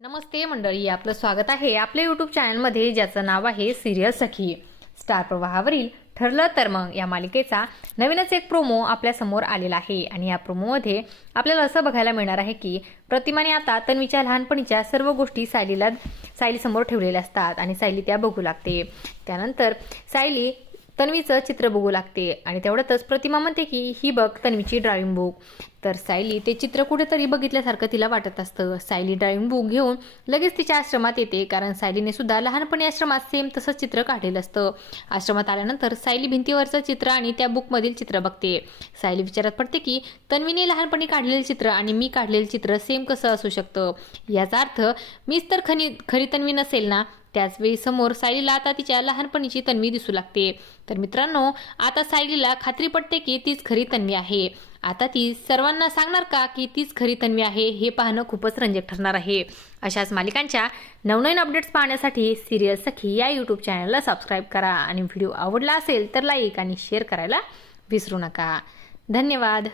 नमस्ते मंडळी, आपलं स्वागत आहे आपल्या यूट्यूब चॅनलमध्ये ज्याचं नाव आहे सिरियल सखी. स्टार प्रवाहावरील ठरलं तर मग या मालिकेचा नवीनच एक प्रोमो आपल्या समोर आलेला आहे आणि या प्रोमोमध्ये आपल्याला असं बघायला मिळणार आहे की प्रतिमाने आता तन्वीच्या लहानपणीच्या सर्व गोष्टी सायली समोर ठेवलेल्या असतात आणि सायली त्या बघू लागते. त्यानंतर सायली तन्वीचं चित्र बघू लागते आणि तेवढ्यातच प्रतिमा म्हणते की ही बघ तन्वीची ड्राइविंग बुक. तर सायली ते चित्र कुठेतरी बघितल्यासारखं तिला वाटत असतं. सायली ड्राइविंग बुक घेऊन लगेच तिच्या आश्रमात येते, कारण सायलीने सुद्धा लहानपणी आश्रमात सेम तसंच चित्र काढलेलं असतं. आश्रमात आल्यानंतर सायली भिंतीवरचं चित्र आणि त्या बुकमधील चित्र बघते. सायली विचारात पडते की तन्वीने लहानपणी काढलेले चित्र आणि मी काढलेले चित्र सेम कसं असू शकतं. याचा अर्थ मीच तर खरी तन्वी नसेल ना. त्याचवेळी समोर सायलीला आता तिच्या लहानपणीची तन्वी दिसू लागते. तर मित्रांनो, आता सायलीला खात्री पडते की तीच खरी तन्वी आहे. आता ती सर्वांना सांगणार का की तीच खरी तन्वी आहे, हे पाहणं खूपच रंजक ठरणार आहे. अशाच मालिकांच्या नवनवीन अपडेट्स पाहण्यासाठी सिरियल सखी या यूट्यूब चॅनलला सबस्क्राईब करा आणि व्हिडिओ आवडला असेल तर लाईक आणि शेअर करायला विसरू नका. धन्यवाद.